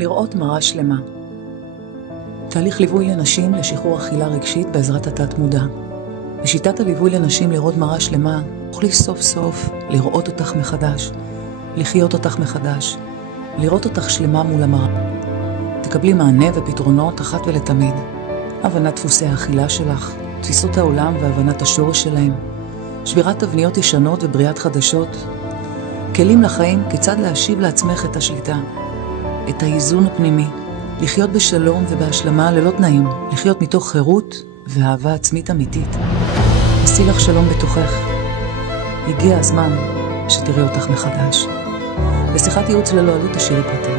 לראות מראה שלמה. תהליך ליווי לנשים לשחרור אכילה רגשית בעזרת התת מודע. בשיטת הליווי לנשים לראות מראה שלמה, תוכלי סוף סוף לראות אותך מחדש, לחיות אותך מחדש, לראות אותך שלמה מול המראה. תקבלי מענה ופתרונות אחת ולתמיד. הבנת דפוסי האכילה שלך, תפיסות העולם והבנת השורש שלהם, שבירת תבניות ישנות ובריאת חדשות, כלים לחיים כיצד להשיב לעצמך את השליטה, את האיזון הפנימי, לחיות בשלום ובהשלמה ללא תנאים, לחיות מתוך חירות ואהבה עצמית אמיתית. עשי לך שלום בתוכך. הגיע הזמן שתראי אותך מחדש. בשיחת ייעוץ ללא עלות תשאירי פרטים.